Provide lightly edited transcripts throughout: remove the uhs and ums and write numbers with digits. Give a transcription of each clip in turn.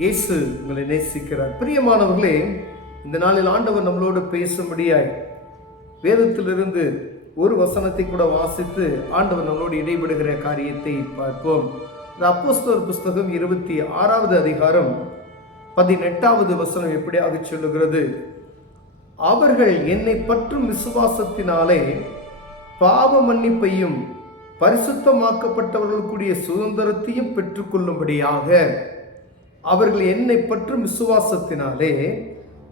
இயேசு உங்களை நேசிக்கிறார். பிரியமானவர்களே, இந்த நாளில் ஆண்டவர் நம்மளோடு பேசும்படியாய் வேதத்திலிருந்து ஒரு வசனத்தை கூட வாசித்து ஆண்டவர் நம்மளோடு இடைபடுகிற காரியத்தை பார்ப்போம். அப்போஸ்தலர் புஸ்தகம் 26வது அதிகாரம் 18வது வசனம் எப்படியாக சொல்லுகிறது: அவர்கள் என்னை பற்றும் விசுவாசத்தினாலே பாவ மன்னிப்பையும் பரிசுத்தமாக்கப்பட்டவர்களுக்குரிய சுதந்திரத்தையும் பெற்றுக்கொள்ளும்படியாக, அவர்கள் என்னை பற்றும் விசுவாசத்தினாலே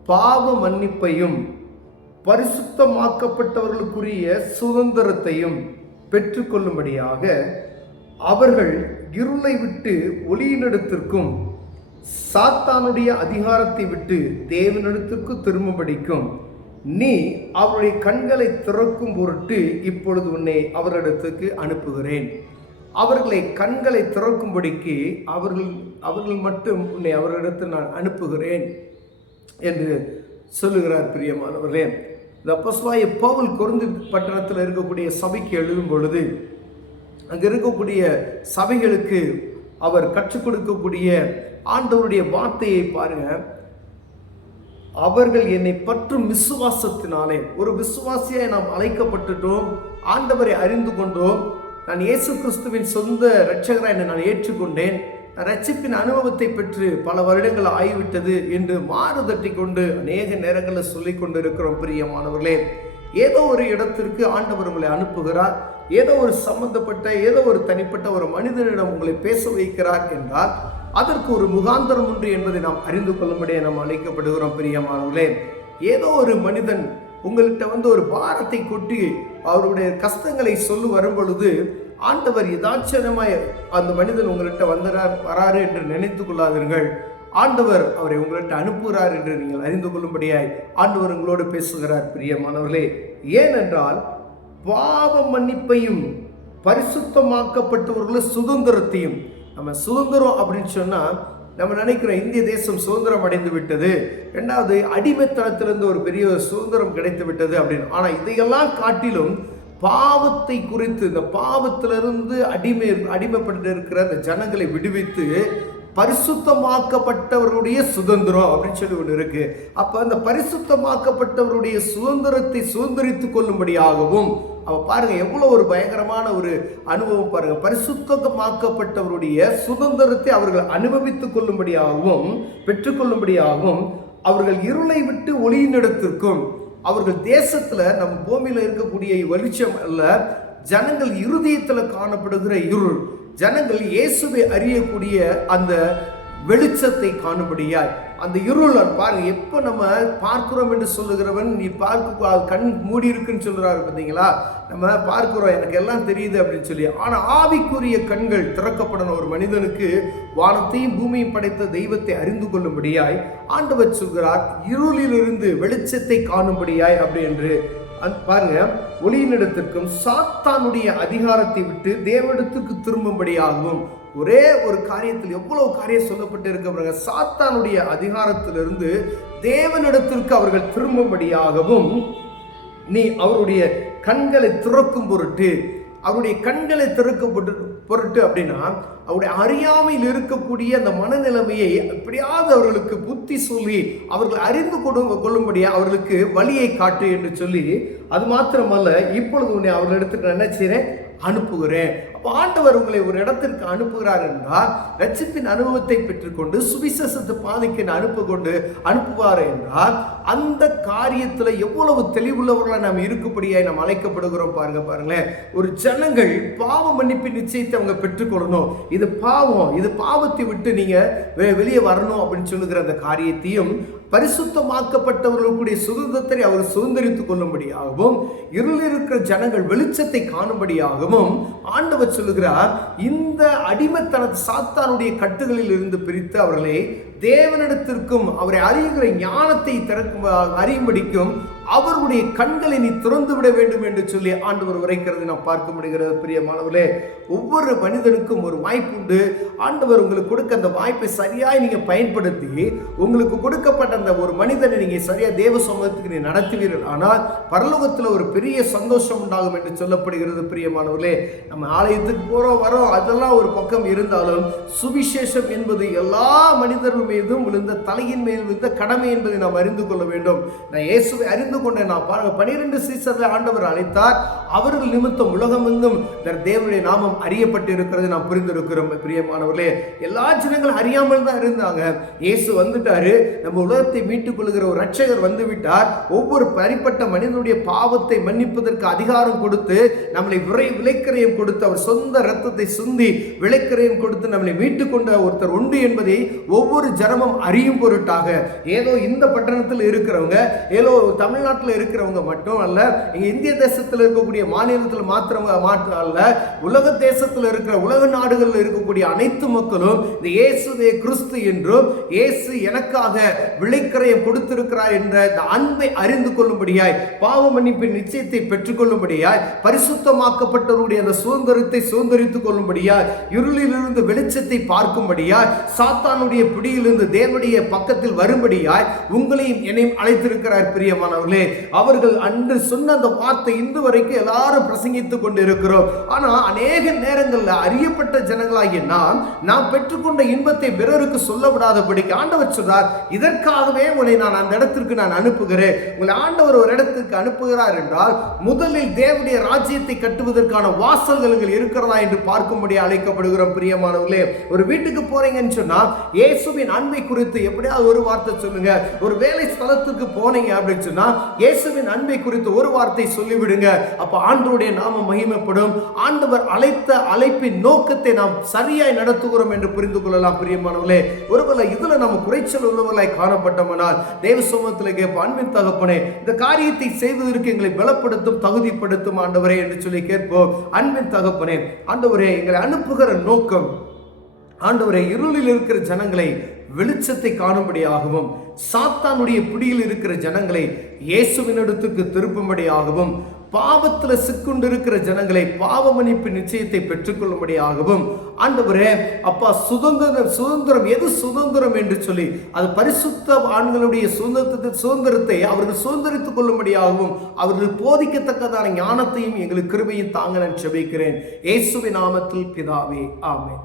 பாவ மன்னிப்பையும் பரிசுத்தமாக்கப்பட்டவர்களுக்குரிய சுதந்திரத்தையும் பெற்றுக்கொள்ளும்படியாக, அவர்கள் இருளை விட்டு ஒளியினிடத்திற்கும் சாத்தானுடைய அதிகாரத்தை விட்டு தேவனிடத்திற்கு திரும்பும்படிக்கும் நீ அவருடைய கண்களை திறக்கும் பொருட்டு இப்பொழுது உன்னை அவரிடத்துக்கு அனுப்புகிறேன். அவர்களை கண்களை திறக்கும்படிக்கு அவர்கள் மட்டும் உன்னை அவரிடத்தில் நான் அனுப்புகிறேன் என்று சொல்லுகிறார். பிரியமானவர்களே, இந்த அப்போஸ்தலனாகிய பவுல் கொரிந்து பட்டணத்தில் இருக்கக்கூடிய சபைக்கு எழுதும் பொழுது அங்கே இருக்கக்கூடிய சபைகளுக்கு அவர் கற்றுக் கொடுக்கக்கூடிய ஆண்டவருடைய வார்த்தையை பாருங்க. அவர்கள் என்னை பற்றும் விசுவாசத்தினாலே, ஒரு விசுவாசியாய் நாம் அழைக்கப்பட்டுட்டோம், ஆண்டவரை அறிந்து கொண்டோம், நான் இயேசு கிறிஸ்துவின் சொந்த இரட்சகராய் நான் ஏற்றுக்கொண்டேன், ரட்சிப்பின் அனுபவத்தை பெற்று பல வருடங்கள் ஆகிவிட்டது என்று மாறுதட்டி கொண்டு அநேக நேரங்களில் சொல்லிக் கொண்டு இருக்கிறோம். பிரியமானவர்களே, ஏதோ ஒரு இடத்திற்கு ஆண்டவர் உங்களை அனுப்புகிறார், ஏதோ ஒரு சம்பந்தப்பட்ட ஏதோ ஒரு தனிப்பட்ட ஒரு மனிதனிடம் உங்களை பேச வைக்கிறார் என்றால் அதற்கு ஒரு முகாந்திரம் உண்டு என்பதை நாம் அறிந்து கொள்ளும்படியே நாம் அழைக்கப்படுகிறோம். பிரியமானவர்களே, ஏதோ ஒரு மனிதன் உங்கள்கிட்ட ஒரு பாரத்தை கொட்டி அவருடைய கஷ்டங்களை சொல்லி வரும் பொழுது ஆண்டவர் யதார்த்தமாய் அந்த மனிதன் உங்கள்கிட்ட வராரு என்று நினைத்து கொள்ளாதீர்கள். ஆண்டவர் அவரை உங்கள்கிட்ட அனுப்புகிறார் என்று நீங்கள் அறிந்து கொள்ளும்படியாய் ஆண்டவர் உங்களோடு பேசுகிறார். பிரியமானவர்களே, ஏனென்றால் பாவ மன்னிப்பையும் பரிசுத்தமாக்கப்பட்டவர்களும் சுதந்திரத்தையும், நம்ம சுதந்திரம் அப்படின்னு சொன்னால் நம்ம நினைக்கிறோம் இந்திய தேசம் சுதந்திரம் அடைந்து விட்டது, ரெண்டாவது அடிமைத்தனத்திலிருந்து ஒரு பெரிய சுதந்திரம் கிடைத்து விட்டது அப்படின்னு. ஆனால் இதையெல்லாம் காட்டிலும் பாவத்தை குறித்து, இந்த பாவத்திலிருந்து அடிமைப்பட்டு இருக்கிற அந்த ஜனங்களை விடுவித்து பரிசுத்தமாக்கப்பட்டவருடைய சுதந்திரம் அப்படின்னு சொல்லி ஒன்று இருக்கு. அப்போ அந்த பரிசுத்தமாக்கப்பட்டவருடைய சுதந்திரத்தை சுதந்திரித்துக் கொள்ளும்படியாகவும், அவ பாருங்க எவ்வளோ ஒரு பயங்கரமான ஒரு அனுபவம் பாருங்க. பரிசுத்தமாக்கப்பட்டவருடைய சுதந்திரத்தை அவர்கள் அனுபவித்துக் கொள்ளும்படியாகவும் பெற்றுக்கொள்ளும்படியாகவும், அவர்கள் இருளை விட்டு ஒளியினிடத்திற்கும், அவர்கள் தேசத்துல நம்ம பூமியில இருக்கக்கூடிய வெளிச்சம் அல்ல, ஜனங்கள் இருதயத்தில் காணப்படுகிற இருள், ஜனங்கள் இயேசுவை அறியக்கூடிய அந்த வெளிச்சத்தை காணும்படியாய் அந்த இருள் பாருங்க. எப்போ நம்ம பார்க்கிறோம் என்று சொல்லுகிறவன் நீ பார்க்க கண் மூடி இருக்குன்னு சொல்றாரு பார்த்தீங்களா, நம்ம பார்க்கிறோம் எனக்கு எல்லாம் தெரியுது அப்படின்னு சொல்லி. ஆனால் ஆவிக்குரிய கண்கள் திறக்கப்படணும். ஒரு மனிதனுக்கு வானத்தையும் பூமியும் படைத்த தெய்வத்தை அறிந்து கொள்ளும்படியாய் ஆண்டவர் சொல்கிறார், இருளிலிருந்து வெளிச்சத்தை காணும்படியாய் அப்படி என்று பாருங்க. ஒளியினிடத்திற்கும் சாத்தானுடைய அதிகாரத்தை விட்டு தேவனிடத்திற்கு திரும்பும்படியாகவும், ஒரே ஒரு காரியத்தில் எவ்வளவு காரியம் சொல்லப்பட்டு இருக்க, சாத்தானுடைய அதிகாரத்திலிருந்து தேவனிடத்திற்கு அவர்கள் திரும்பும்படியாகவும் நீ அவருடைய கண்களை திறக்கும் பொருட்டு, அவருடைய கண்களை திறக்கப்பட்டு பொருட்டு அப்படின்னா அவருடைய அறியாமையில் இருக்கக்கூடிய அந்த மனநிலைமையை எப்படியாவது அவர்களுக்கு புத்தி சொல்லி அவர்கள் அறிந்து கொள்ளும்படியா அவர்களுக்கு வழியை காட்டு என்று சொல்லி, அது மாத்திரமல்ல இப்பொழுது உன்னை அவர்களிடத்துக்கு நான் என்ன செய்கிறேன், அனுப்புகிறேன். அப்போ ஆண்டவர் உங்களை ஒரு இடத்திற்கு அனுப்புகிறார் என்றால் ரட்சிப்பின் அனுபவத்தை பெற்றுக்கொண்டு சுவிசேஷத்தை பாதைக்கு அனுப்புவார் என்றால் அந்த காரியத்தில் எவ்வளவு தெளிவுள்ளவர்களாக நாம் இருக்கும்படியாய் நாம் அழைக்கப்படுகிறோம். பாருங்களேன், ஒரு ஜனங்கள் பாவ மன்னிப்பின் நிச்சயத்தை அவங்க பெற்றுக்கொள்ளணும். இது பாவம், இது பாவத்தை விட்டு நீங்க வெளியே வரணும் அப்படின்னு சொல்லுகிற அந்த காரியத்தையும் பரிசுத்தமாக்கப்பட்டவர்களுடைய சுதந்திரத்தை அவர் சுதந்திரித்துக் கொள்ளும்படியாகவும், இருளில் இருக்கிற ஜனங்கள் வெளிச்சத்தை காணும்படியாகவும் ஆண்டவர் சொல்லுகிறார். இந்த அடிமைத்தனத்தை சாத்தானுடைய கட்டுகளில் இருந்து பிரித்து அவர்களை தேவனிடத்திற்கும் அவரை அறிகிற ஞானத்தை அறியும்படிக்கும் அவருடைய கண்களை நீ திறந்து விட வேண்டும் என்று சொல்லி ஆண்டவர் உரைக்கிறது நாம் பார்க்க முடிகிறது. பிரியமானவர்களே, ஒவ்வொரு மனிதனுக்கும் ஒரு வாய்ப்பு உண்டு. ஆண்டவர் உங்களுக்கு கொடுக்க அந்த வாய்ப்பை சரியாய் நீங்க பயன்படுத்தி உங்களுக்கு கொடுக்கப்பட்ட அந்த ஒரு மனிதனை நீங்க சரியா தேவ சமூகத்துக்கு நீ நடத்துவீர்கள், ஆனால் பரலோகத்தில் ஒரு பெரிய சந்தோஷம் உண்டாகும் என்று சொல்லப்படுகிறது. பிரியமானவர்களே, நம்ம ஆலயத்துக்கு போறோம் வரோம், அதெல்லாம் ஒரு பக்கம் இருந்தாலும் சுவிசேஷம் என்பது எல்லா மனிதர்கள் மீதும் விழுந்த தலையின் மேல் விழுந்த கடமை என்பதை நாம் அறிந்து கொள்ள வேண்டும். நான் இயேசுவை அறிந்து கொண்டேன். நான் பாருங்க, 12 சீசர்களை ஆண்டவர் அழைத்தார். அவர்கள் நிமித்தம் உலகமெங்கும் தேவனுடைய நாமம் அறியப்பட்டு இருக்கிறது நாம் புரிந்திருக்கிறோம். பிரியமானவர்களே, எல்லா ஜனங்களும் அறியாமல் தான் இருந்தாங்க. இயேசு வந்துட்டாரு, நம்ம உலகத்தை மீட்டுக் கொள்கிற ஒரு ரட்சகர் வந்து விட்டார். ஒவ்வொரு பரிப்பட்ட மனிதனுடைய பாவத்தை மன்னிப்பதற்கு அதிகாரம் கொடுத்து நம்மளை விலைக்கரையும் கொடுத்து அவர் சொந்த ரத்தத்தை சுந்தி விலைக்கரையும் கொடுத்து நம்மளை மீட்டுக் கொண்ட ஒருத்தர் உண்டு என்பதை ஒவ்வொரு ஜனமும் அறியும் பொருட்டாக, ஏதோ இந்த பட்டணத்தில் இருக்கிறவங்க, ஏதோ தமிழ்நாட்டில் இருக்கிறவங்க மட்டும் அல்ல, இங்க இந்திய தேசத்தில் இருக்கக்கூடிய மாநிலத்தில் மாத்திரம் அல்ல, உலக தேசத்தில் இருக்கிற உலக நாடுகளில் இருக்கக்கூடிய அனைத்து மக்களும் இந்த இயேசுவே கிறிஸ்து என்றும் இயேசு எனக்காக விலைக்கரையை கொடுத்திருக்கிறார் என்ற இந்த அன்பை அறிந்து கொள்ளும்படியாய், பாவ மன்னிப்பின் நிச்சயத்தை பெற்றுக் கொள்ளும்படியாய், பரிசுத்தமாக்கப்பட்டவருடைய அந்த சுதந்திரத்தை சுதந்திரித்துக் கொள்ளும்படியாய், இருளிலிருந்து வெளிச்சத்தை பார்க்கும்படியாய், சாத்தானுடைய பிடியிலிருந்து தேவனுடைய பக்கத்தில் வரும்படியாய் உங்களையும் என்னையும் அழைத்திருக்கிறார். பிரியமானவர்களே, அவர்கள் அன்று சொன்ன அந்த வார்த்தை இன்று வரைக்கும் எல்லாரும் பிரசங்கித்துக் கொண்டு இருக்கிறோம். ஆனா அநேக நேரங்களில் அறியப்பட்ட ஜனங்களாகிய நாம் பெற்றுக்கொண்ட இன்பத்தை பிறருக்கு சொல்ல விடாதபடிக்கு ஆண்டவர் சொல்றார், இதற்காகவே உன்னை நான் அந்த இடத்திற்கு நான் அனுப்புகிறேன். உங்களை ஆண்டவர் ஒரு இடத்துக்கு அனுப்புகிறார் என்றால் முதலில் தேவனுடைய ராஜ்யத்தை கட்டுவதற்கான வாசல்கள் இருக்கிறதா என்று பார்க்கும்படி அழைக்கப்படுகிறோம். பிரியமானவர்களே, ஒரு வீட்டுக்கு போறீங்கன்னு சொன்னா இயேசுவின் அன்பை குறித்து எப்படியாவது ஒரு வார்த்தை சொல்லுங்க. ஒரு வேலை ஸ்தலத்துக்கு போனீங்க அப்படின்னு சொன்னா இயேசுவின் அன்பை குறித்து ஒரு வார்த்தை சொல்லிவிடுங்க. அப்ப ஆண்டவருடைய நாமம் மகிமைப்படும். ஆண்டவர் அழைத்த அழைப்பின் நோக்கத்தை நாம் சரியாய் நடத்துகிறோம் என்று புரிந்து கொள்ளலாம். பிரியமானவர்களே, ஒருவேளை இதுல நம்ம குறைச்சல் உள்ளவர்களாய் காணப்பட்டோம்னால் தேவ சமூகத்தில் கேட்ப, அன்பின் தகப்பனே, இந்த காரியத்தை செய்வதற்கு எங்களை பலப்படுத்தும், தகுதிப்படுத்தும் ஆண்டவரே என்று சொல்லி கேட்போம். அன்பின் தகப்பனே, ஆண்டவரே, எங்களை அனுப்புகிற நோக்கம் ஆண்டவரே இருளில் இருக்கிற ஜனங்களை வெளிச்சத்தை காணும்படியாகவும், சாத்தானுடைய பிடியில் இருக்கிற ஜனங்களை இயேசுவின் இடத்துக்கு திருப்பும்படியாகவும், பாவத்தில் சிக்குண்டிருக்கிற ஜனங்களை பாவ மன்னிப்பு நிச்சயத்தை பெற்றுக்கொள்ளும்படியாகவும், ஆண்டவரே அப்பா, சுதந்திரம் எது சுதந்திரம் என்று சொல்லி அது பரிசுத்த ஆண்களுடைய சுதந்திரத்தை அவர்கள் சுதந்திரித்துக் கொள்ளும்படியாகவும் அவர்கள் போதிக்கத்தக்கதான ஞானத்தையும் எங்களுக்கு கிருபையும் தாங்க நான் ஜெபிக்கிறேன். இயேசுவின் நாமத்தில் பிதாவே, ஆமென்.